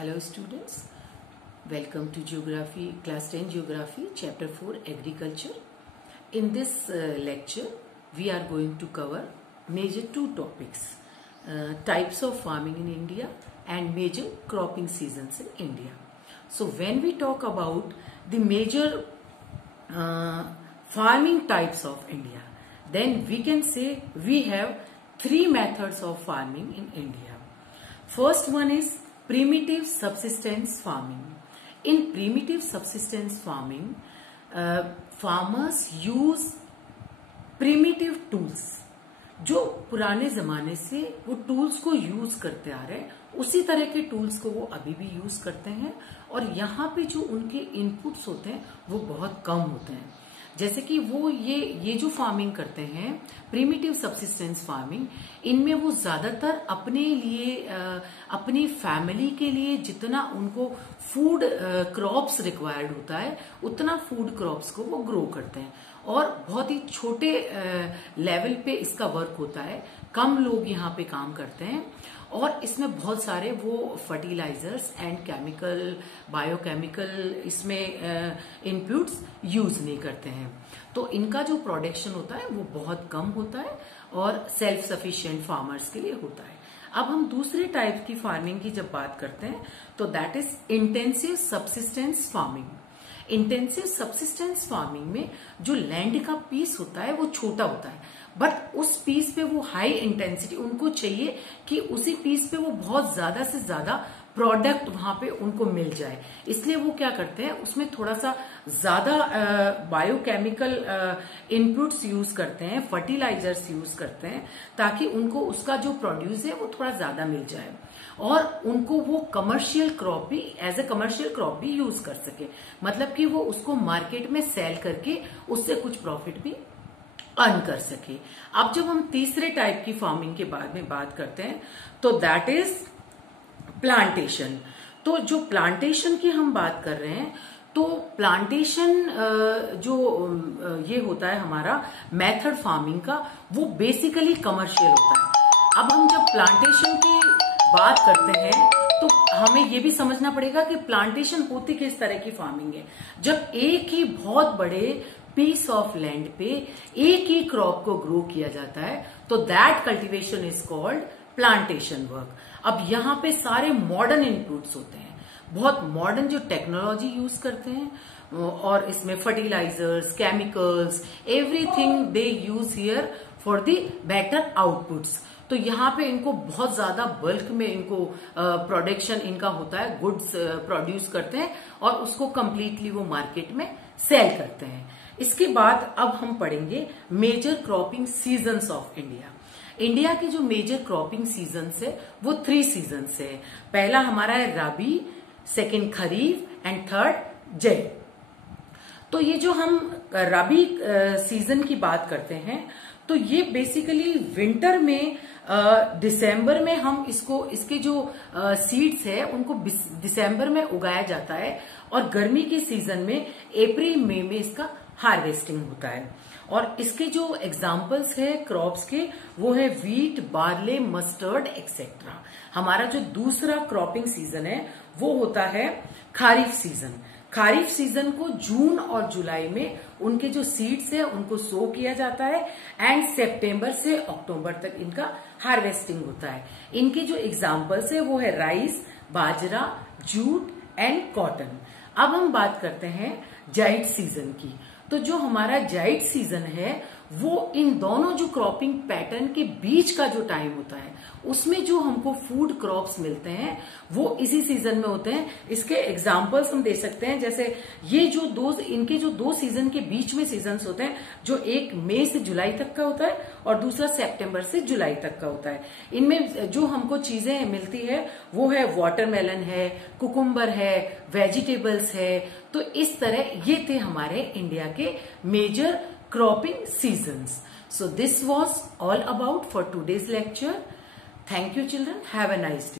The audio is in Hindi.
Hello students, welcome to Geography, Class 10 Geography, Chapter 4 Agriculture. In this lecture, we are going to cover major two topics, types of farming in India and major cropping seasons in India. So when we talk about the major farming types of India, then we can say we have three methods of farming in India. First one is primitive subsistence farming. In primitive subsistence farming, farmers use primitive tools. जो पुराने जमाने से वो टूल्स को यूज करते आ रहे हैं, उसी तरह के टूल्स को वो अभी भी यूज करते हैं और यहाँ पे जो उनके इनपुट्स होते हैं वो बहुत कम होते हैं. जैसे कि वो ये जो फार्मिंग करते हैं प्रिमिटिव सब्सिस्टेंस फार्मिंग, इनमें वो ज्यादातर अपने लिए अपनी फैमिली के लिए जितना उनको फूड क्रॉप्स रिक्वायर्ड होता है उतना फूड क्रॉप्स को वो ग्रो करते हैं और बहुत ही छोटे लेवल पे इसका वर्क होता है. कम लोग यहाँ पे काम करते हैं और इसमें बहुत सारे वो फर्टिलाइजर्स एंड केमिकल बायोकेमिकल इसमें इनपुट्स यूज नहीं करते हैं. तो इनका जो प्रोडक्शन होता है वो बहुत कम होता है और सेल्फ सफिशिएंट फार्मर्स के लिए होता है. अब हम दूसरे टाइप की फार्मिंग की जब बात करते हैं तो that is intensive subsistence farming. Intensive subsistence farming में जो लैंड का पीस होता है वो छोटा होता है, बट उस पीस पे वो हाई इंटेंसिटी उनको चाहिए कि उसी पीस पे वो बहुत ज्यादा से ज्यादा प्रोडक्ट वहां पे उनको मिल जाए. इसलिए वो क्या करते हैं, उसमें थोड़ा सा ज्यादा बायोकेमिकल इनपुट्स यूज करते हैं, फर्टिलाइजर्स यूज करते हैं ताकि उनको उसका जो प्रोड्यूस है वो थोड़ा ज्यादा मिल जाए और उनको वो कमर्शियल क्रॉप भी एज ए कमर्शियल क्रॉप भी यूज कर सके. मतलब कि वो उसको मार्केट में सेल करके उससे कुछ प्रॉफिट भी अर्न कर सके. अब जब हम तीसरे टाइप की फार्मिंग के बारे में बात करते हैं तो दैट इज प्लांटेशन. तो जो प्लांटेशन की हम बात कर रहे हैं तो प्लांटेशन जो ये होता है हमारा मेथड फार्मिंग का, वो बेसिकली कमर्शियल होता है. अब हम जब प्लांटेशन की बात करते हैं तो हमें ये भी समझना पड़ेगा कि प्लांटेशन होती किस तरह की फार्मिंग है. जब एक ही बहुत बड़े पीस ऑफ लैंड पे एक ही क्रॉप को ग्रो किया जाता है तो that cultivation is called plantation work. अब यहाँ पे सारे मॉडर्न इनपुट्स होते हैं, बहुत मॉडर्न जो टेक्नोलॉजी यूज करते हैं और इसमें fertilisers chemicals everything they use here for the better outputs. तो यहाँ पे इनको बहुत ज्यादा बल्क में इनको प्रोडक्शन इनका होता है, गुड्स प्रोड्यूस करते हैं और उसको कंप्लीटली वो मार्केट में सेल करते हैं. इसके बाद अब हम पढ़ेंगे major cropping seasons of India. India के जो मेजर क्रॉपिंग सीजन्स है वो 3 सीजन्स है. पहला हमारा है rabi, second kharif and third zaid. तो ये जो हम रबी सीजन की बात करते हैं तो ये बेसिकली विंटर में दिसंबर में हम इसके जो सीड्स है उनको दिसंबर में उगाया जाता है और गर्मी के सीजन में अप्रैल मई में इसका हार्वेस्टिंग होता है. और इसके जो एग्जाम्पल्स है क्रॉप्स के वो है वीट, बार्ले, मस्टर्ड एक्सेट्रा. हमारा जो दूसरा क्रॉपिंग सीजन है वो होता है खारीफ सीजन. खारीफ सीजन को जून और जुलाई में उनके जो सीड्स है उनको सो किया जाता है एंड सितंबर से अक्टूबर तक इनका हार्वेस्टिंग होता है. इनके जो एग्जाम्पल्स है वो है rice, bajra, jute and cotton. अब हम बात करते हैं जाइड सीजन की. तो जो हमारा जाइड सीजन है वो इन दोनों जो क्रॉपिंग पैटर्न के बीच का जो टाइम होता है उसमें जो हमको फूड क्रॉप्स मिलते हैं वो इसी सीजन में होते हैं. इसके एग्जाम्पल्स हम दे सकते हैं, जैसे ये जो इनके जो 2 सीजन के बीच में सीजन्स होते हैं, जो एक मई से जुलाई तक का होता है और दूसरा सितंबर से जुलाई तक का होता है. इनमें जो हमको चीजें मिलती है वो है वाटरमेलन है, कुकुम्बर है, वेजिटेबल्स है. तो इस तरह ये थे हमारे इंडिया के major cropping seasons. So this was all about for today's lecture. Thank you children. Have a nice day.